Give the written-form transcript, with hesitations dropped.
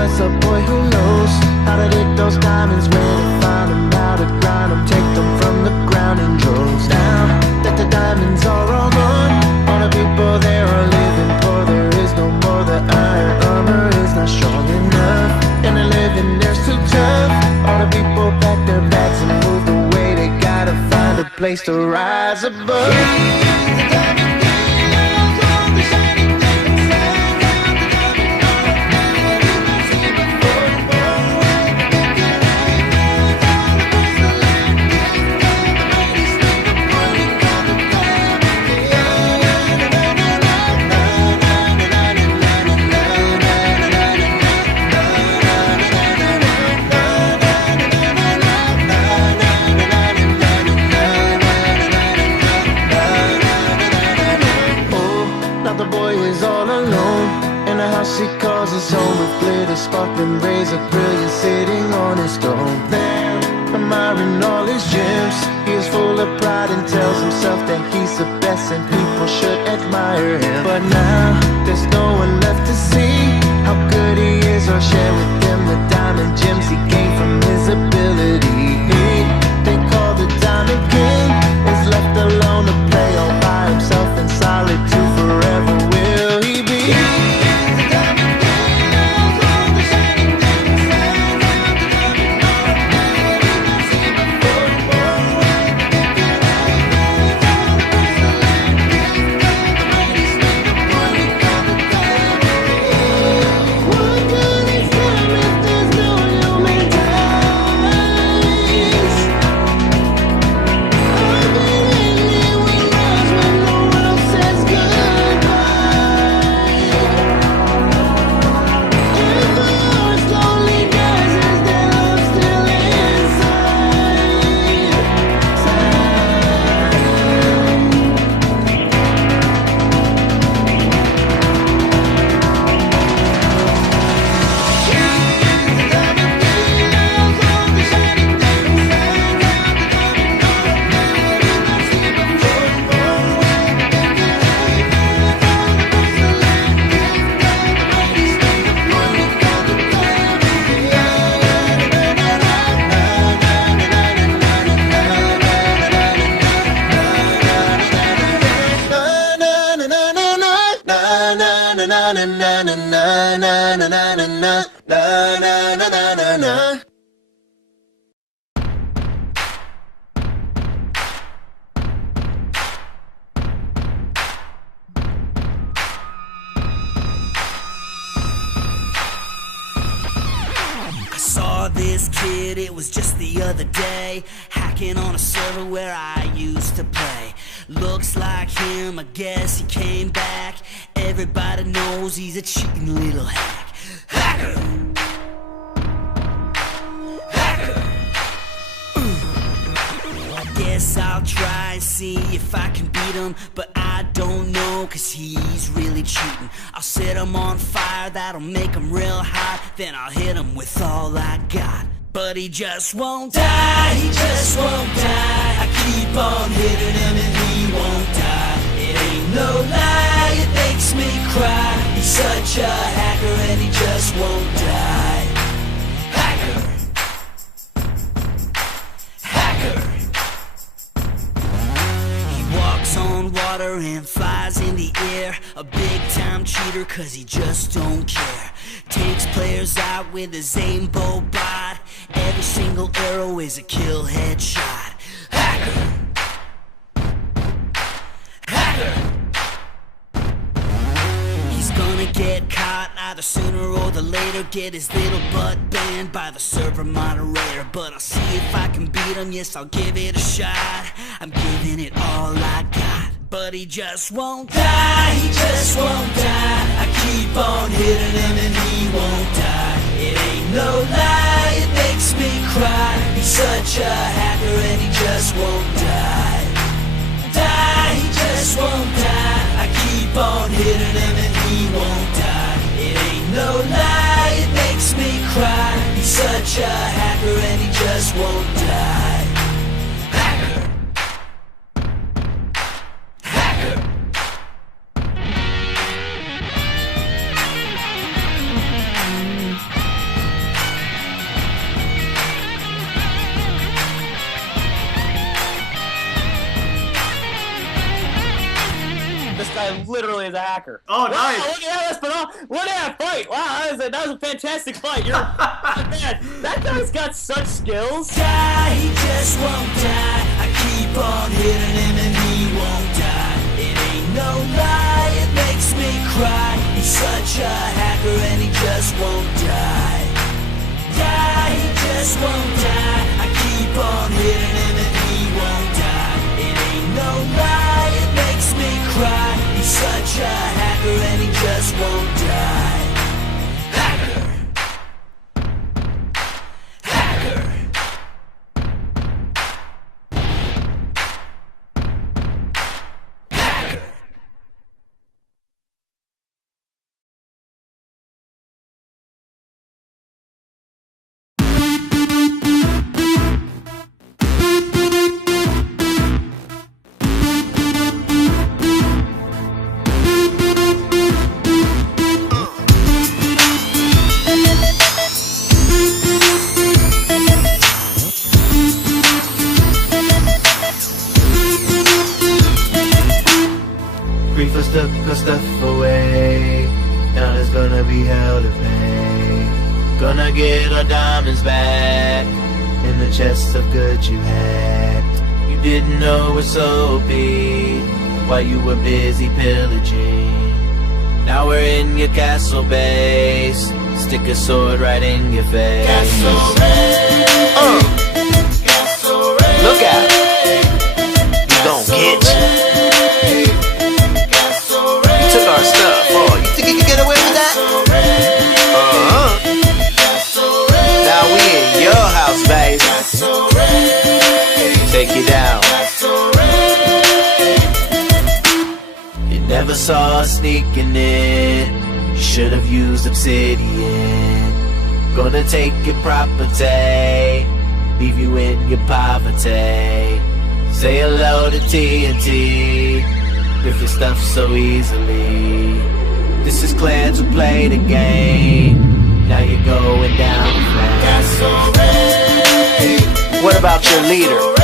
was a boy who knows how to dig those diamonds, where to find them, how to grind them, take them from the ground in droves. Now that the diamonds are all gone, all the people there are living poor. There is no more, the iron armor is not strong enough, and the living there's too tough. All the people pack their bags and moved away. They gotta find a place to rise above. He calls his home with glitter, sparkling rays of brilliance sitting on his throne. There, admiring all his gems, he is full of pride and tells himself that he's the best and people should admire him. But now, there's no one left to see how good he is or share with them the diamond gems he gained from his ability. They call the Diamond King, is left alone to play all by himself in solitude. Forever will he be. This kid, it was just the other day, hacking on a server where I used to play. Looks like him, I guess he came back. Everybody knows he's a cheating little hack. Hacker! Hacker! I guess I'll try and see if I can beat him, but I don't know, cause he's really cheating. I'll set him on fire, that'll make him real hot, then I'll hit him with all I got. But he just won't die, he just won't die. I keep on hitting him and he won't die. It ain't no lie, it makes me cry. He's such a hacker and he just won't die. Hacker! Hacker! He walks on water and flies in the air. A big time cheater cause he just don't care. Takes players out with his aimbow bot. Every single arrow is a kill headshot. Hacker! Hacker! He's gonna get caught either sooner or the later. Get his little butt banned by the server moderator. But I'll see if I can beat him, yes I'll give it a shot. I'm giving it all I got. But he just won't die, he just won't die. I keep on hitting him and he won't die. It ain't no lie, it makes me cry. He's such a hacker and he just won't die. Die, he just won't die. I keep on hitting him and he won't die. It ain't no lie, it makes me cry. He's such a hacker and he just won't die. Hacker! Hacker! literally as a hacker. Oh, wow, nice. Look at that, look at that fight. Wow, that was a fantastic fight. You're man, that guy's got such skills. Die, he just won't die. I keep on hitting him and he won't die. It ain't no lie, it makes me cry. He's such a hacker and he just won't die. Die, he just won't die. I keep on hitting him and he won't die. It ain't no lie, it makes me cry. He's such a hacker and he just won't die. Hacker. Hacker. Hacker. Grief has took our stuff away. Now there's gonna be hell to pay. Gonna get our diamonds back in the chest of goods you had. You didn't know it's OP while you were busy pillaging. Now we're in your castle base. Stick a sword right in your face. Castle raid. Castle raid. Look out. You gon' get you. Took our stuff. Oh, you think you can get away with that? Now we in your house, baby. Take you down. You never saw us sneaking in. You should have used obsidian. Gonna take your property, leave you in your poverty. Say hello to TNT. If your stuff so easily. This is clans who play the game. Now you're going down the flame. What about your leader?